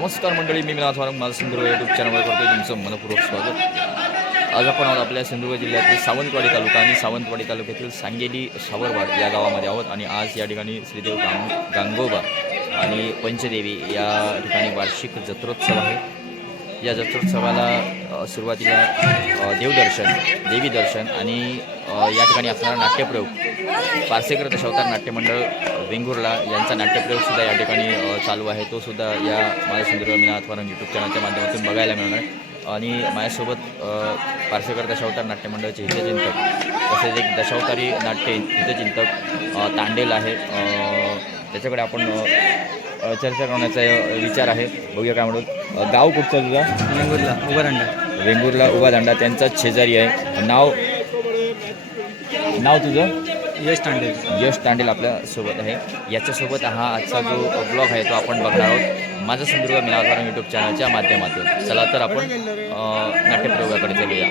नमस्कार मंडळी, मी मिनाथ वारंग माझं सिंधुदुर्ग यूट्यूब चॅनलवर करतो तुमचं मनपूर्वक स्वागत। आज आपण आहोत आपल्या सिंधुदुर्ग जिल्ह्यातील सावंतवाडी तालुका आणि सावंतवाडी तालुक्यातील सांगेली सावरवाड या गावामध्ये आहोत आणि आज या ठिकाणी श्रीदेव गांगोबा आणि पंचदेवी या ठिकाणी वार्षिक जत्रोत्सव आहे। या जत्रोत्सवाला सुरुवातीला देवदर्शन, देवी दर्शन आणि या ठिकाणी असणारा नाट्यप्रयोग पारसेकर दशावतार नाट्यमंडळ वेंगुर्ला यांचा नाट्यप्रयोगसुद्धा या ठिकाणी चालू आहे। तो सुद्धा या माझ्या सिंधुदुर्ग मिनाथ वारंग यूट्यूब चॅनलच्या माध्यमातून बघायला मिळणार आहे। आणि माझ्यासोबत पारसेकर दशावतार नाट्यमंडळाचे हितचिंतक तसेच एक दशावतारी नाट्य हितचिंतक तांडेल आहे, त्याच्याकडे आपण चर्चा करण्याचा विचार आहे। बघूया काय म्हणून। गाव कुठचं तुझा? वेंगुर्ला उभादांडा। वेंगुर्ला उभादांडा त्यांचाच शेजारी आहे। नाव तुझं? यश तांडेल। यश तांडेल आपल्यासोबत आहे। याच्यासोबत हा आजचा जो ब्लॉग आहे तो आपण बघणार आहोत माझा सिंधुदुर्ग मिनाथ वारंग यूट्यूब चॅनलच्या माध्यमातून। चला तर आपण नाट्यप्रयोगाकडे चलूया।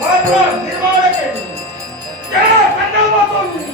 मात्र निर्माण केली त्याला संदर्भातून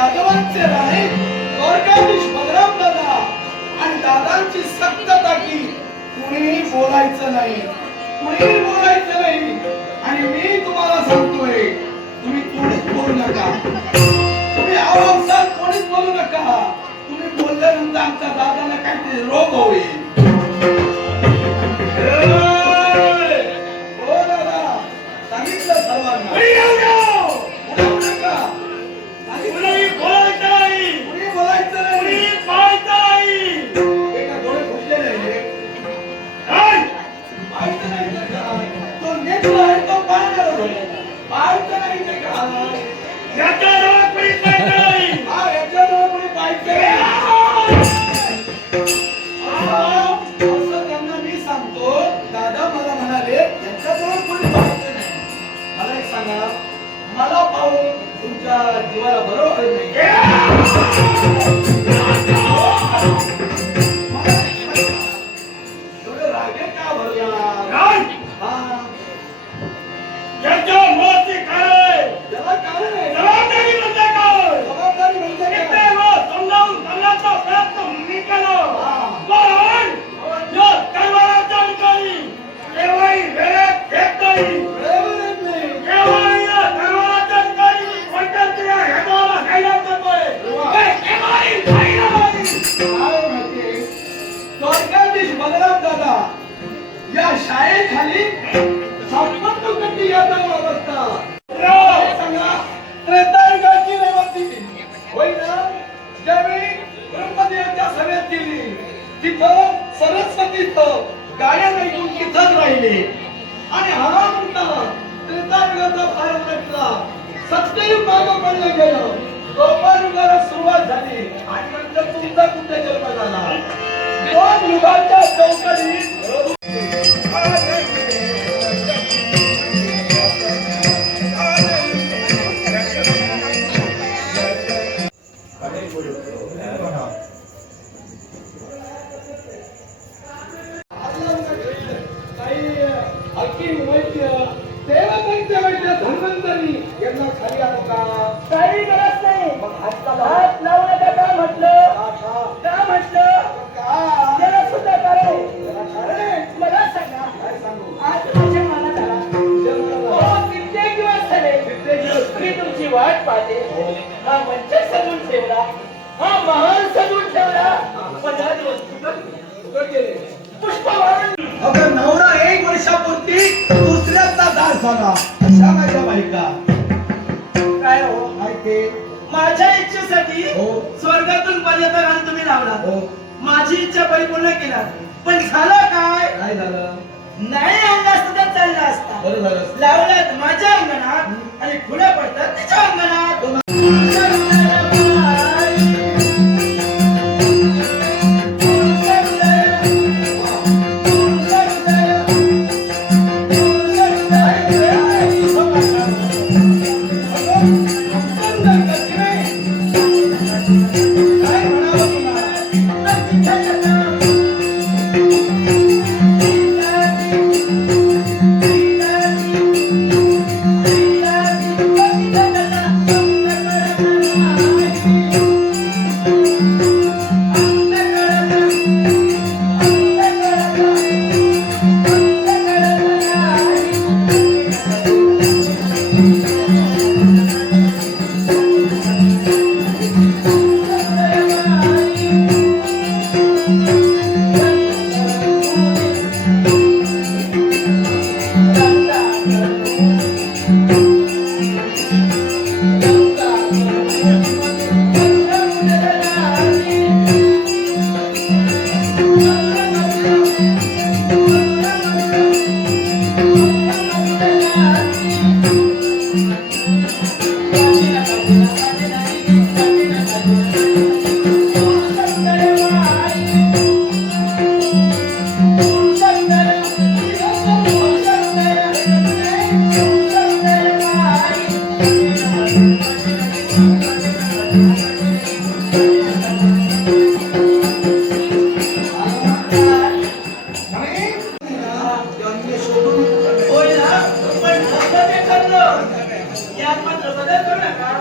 यादवांचे राणे द्वारकाधीश बलराम दादा आणि दादांची सत्ता की कुणी बोलायचं नाही, कुणी बोलायचं नाही. आणि मी तुम्हाला सांगतोय तुम्ही कोणीच बोलू नका, तुम्ही आवाजात कोणीच बोलू नका. तुम्ही बोलल्यानंतर आमच्या दादाला काहीतरी रोग होईल. हो दादा, सांगितलं सर्वांना मला पाहून तुमच्या जीवाला बरोबर नाही. रागे का भरला याच्या मुळाचे कारण त्याला कारण आहे. जबाबदारी म्हणजे काय? जबाबदारी म्हणजे काय? समजावून सांगण्याचा प्रयत्न मी केला. पण या कारभाराच्या ठिकाणी केव्हाही वेळेत येत नाही. वेळेवर येत नाही. केव्हाही या कारभाराच्या ठिकाणी कोणत्या हेमाला खायला जातोय. केव्हाही खायला नाही. काय माहिती द्वारकाधीश बलराम दादा या शाळेखाली संपत्ती यादव अवस्था सांगा त्रेतायुगाची रहिवासी होय ना. ज्यावेळी ब्रह्मदेवाच्या सभेत गेली तिथं सरस्वतीचं गायन ऐकून तिथंच राहिले आणि हा म्हणता त्रेतायुगाचा प्रारंभ केला. सत्ययुग मागं पडलं गेलं. द्वापारयुगाला सुरुवात झाली आणि नंतर तुमचा कुठे जन्म झाला. दोन युगाच्या चौकटीत धन्वंतरी यांना खाली आणू का? काही गरज नाही. हात लावू नका का म्हटलं? का म्हटलं? त्याला सुद्धा कारण मला सांगा. काय सांगू? आज माझ्या मनात आला. कित्येक दिवस झाले मी तुमची वाट पाहते. हा मंच सजून ठेवला, हा महाल सजून ठेवला. 15 दिवस कुठं गेले? पुष्पवान अगं नवरा 1 वर्षापूर्वी दुसऱ्याचा दास झाला. अशा माझ्या बायका काय हो? काय ते माझ्या इच्छेसाठी हो. स्वर्गातून पर्यटक आणून तुम्ही लावला. हो. माझी इच्छा परिपूर्ण केला. पण झालं काय? काय झालं? नाही आणला असता तर चालला असता. बरं झालं. लावलात माझ्या अंगणात आणि पुढे पडतात तिच्या अंगणात.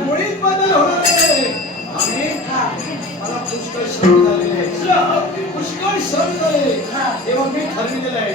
मुळीच बदल होणार नाही. आम्ही मला पुष्कळ श्रम झालेले पुष्कळ श्रम झाले तेव्हा मी ठरविलेलं आहे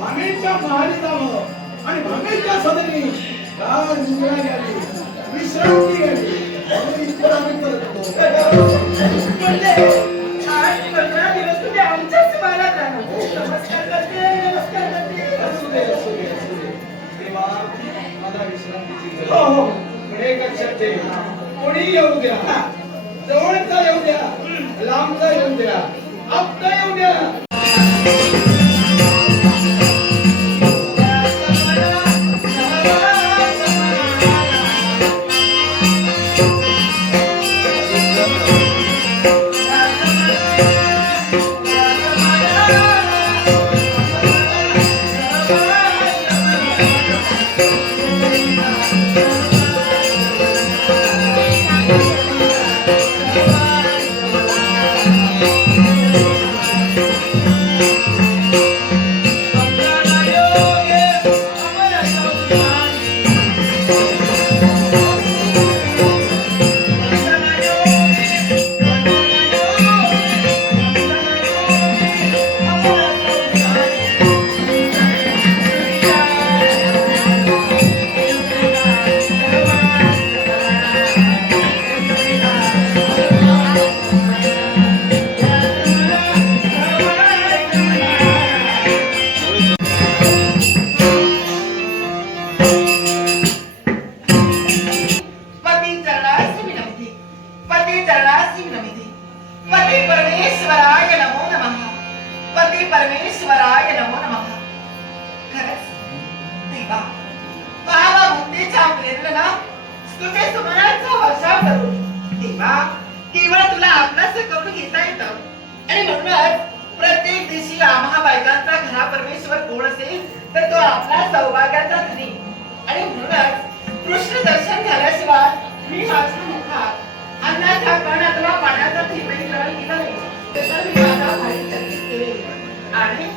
भामीच्या महाली जावं आणि भामीच्या सदनी गार निद्रा घ्यावी विश्रांती घ्यावी म्हणून इतकं आम्ही करत होतो. म्हणजे आज 15 दिवस तुम्ही आमच्याच समाजात राहणार. नमस्कार करते, नमस्कार करते. असू दे असू दे असू दे तेव्हा मला विश्रांतीची गरज आहे. पण एक लक्षात ठेव कोणी येऊ द्या जवळचा येऊ द्या लांबचा येऊ द्या आपला येऊ द्या पती चरणासी विनम्ती, पती चरणासी विनम्ती. पती परमेश्वराय नमो नमः, पती परमेश्वराय नमो नमः. खरंच देवा भावा भक्तीच्या प्रेरणेला स्तुती सुमनांचा वर्षाव करून देवा केवळ तुला आपलास करून घेता येतं आणि म्हणूनच प्रत्येक दिवशी आम्हा बायकांचा घरा परमेश्वर कोण असेल तर तो आपला सौभाग्याचा धनी आणि म्हणूनच कृष्ण दर्शन झाल्याशिवाय मी माझ्या मुखात अन्नाचा कण अथवा पाण्याचा थेंबही ग्रहण केला नाही तर मी माझा भारी चकित केले आणि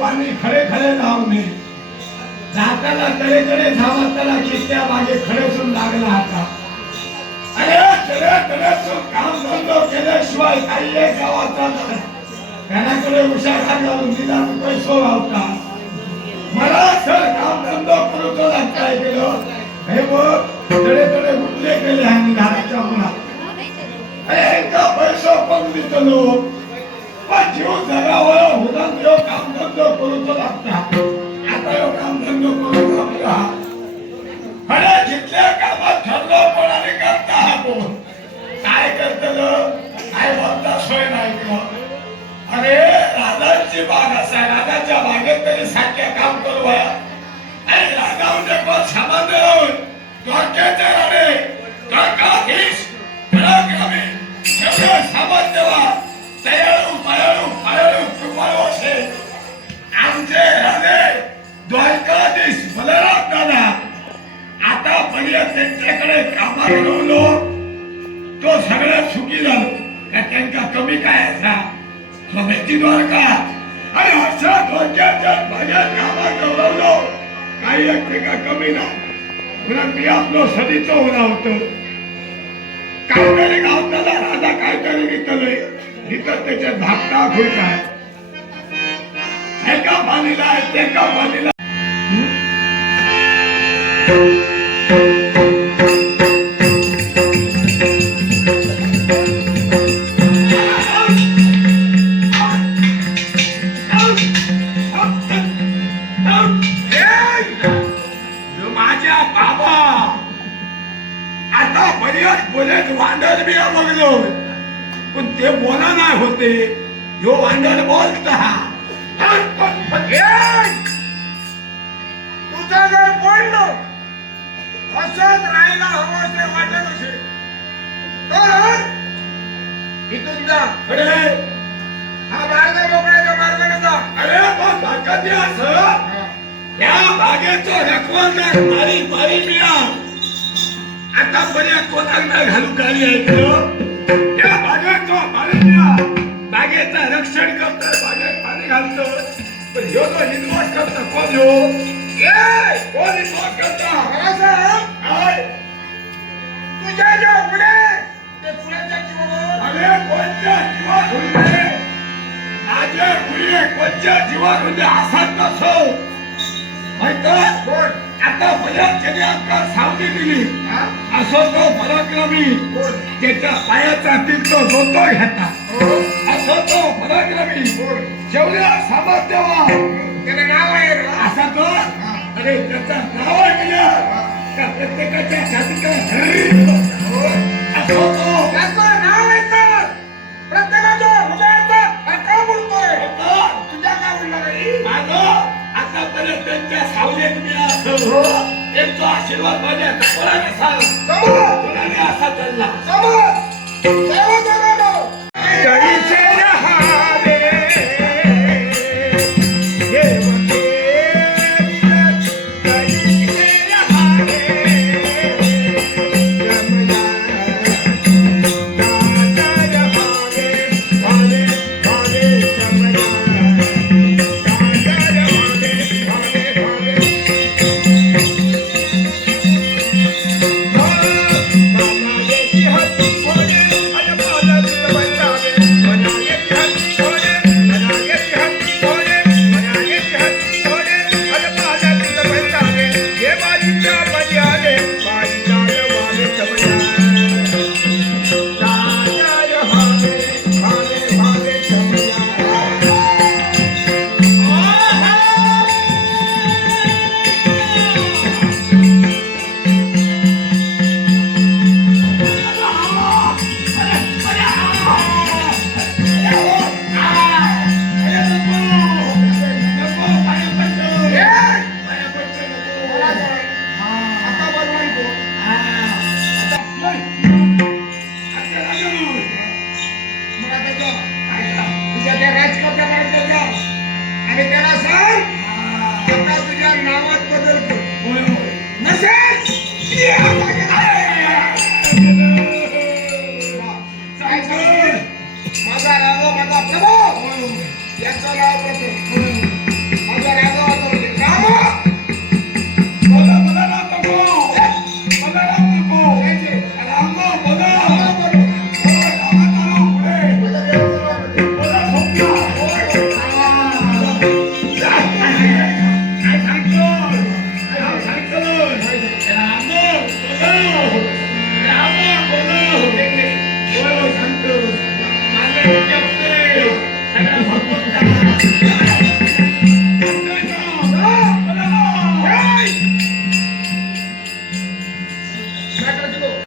पाणी खडे खडे लावणे नाकाला कडे कडे धावत आपल्याला किस्त्या मागे खडेसून लागला आता. अरे त्याला काम धंदो केल्याशिवाय काही एक गावाचा त्याच्याकडे उशाखात घालून दिला पैसो लावता. मला सर काम धंदो करूचो काय केलं हे बघ तडे गुंडले केले आणि घराच्या मुलात. अरे का पैसो पण दिसलो पण जीव जगावर हुदन देव काम धंदो करूचो लागता. आता यो काम धंदो करू आपला अरे जितल्या कामात ठरलो पण आणि करता हा कोण काय करतलो काय बोलता सोय नाही किंवा अरे राजाची बाग असाय राजाच्या बागेत तरी सारख्या काम करू आणि राजावर कोण सामान देऊन डोक्याचे राणे डोकाधीश पराक्रमी एवढं सामान देवा दयाळू पायाळू कृपाळू असे आमचे राणे द्वारकाधीश बलराम दादा आता पर्यंत त्यांच्याकडे कामाला ठेवलो तो सगळं सुखी झालो का त्यांचा कमी काय असा स्वतःची द्वारका आणि अशा द्वारक्याच्या माझ्या कामात गौरवलो काही एक पेका कमी नाही पुन्हा मी आपलं सदीचं होणार होतं काहीतरी गावताला राजा काहीतरी घेतलंय तिथं त्याच्या धाकटा होईल काय एका पाणीला आहे ते का पाणीला माझ्या बाबा आता बऱ्याच बोलत वांडर बी बघलो पण ते बोला नाही होते यो वांडर बोलता तुझा जर बोललो असंच राहायला हवं असे वाटत असेल तर इथून जा अरे हा मार्ग मोकळ्याच्या मार्गाने जा. अरे पण ताकद असं या बागेचं रखवालदार मारी मिळा आतापर्यंत कोणाला घालू गाडी ऐकलं या बागेचं मारी मिळा बागेचं रक्षण करतात बागेत पाणी घालतो पण ह्यो जो हिंदवास करतो कोण ह्यो कोण हिंदवास करतो तुझ्या ज्या पुढे ते पुण्याच्या जीवावर अरे कोणत्या जीवात होते माझ्या पुढे कोणत्या जीवात होते असाच नसो कोण आता बऱ्याच जणी आपला सावली दिली असो तो पराक्रमी त्याच्या पायाचा तिथं जोतो घेता असो तो पराक्रमी जेवढ्या सामर्थ्यवा त्याला नाव आहे असा तो अरे त्याचा नाव गेल्या त्या प्रत्येकाच्या छातीला असो तो त्याचं नाव येतं प्रत्येकाच्या हृदयाचा धक्का बुडतोय तुझ्या काय बोलला नाही माझं आतापर्यंत त्यांच्या सावलीत मी असो त्यांचा आशीर्वाद माझ्या कपाळाने सांग कोणाने असा चालला कैसे रहावे देवके कैसे रहावे रमना दादा रहावे भावे भावे रमना माझा राजा माझा प्रभू याचं नाव प्रभू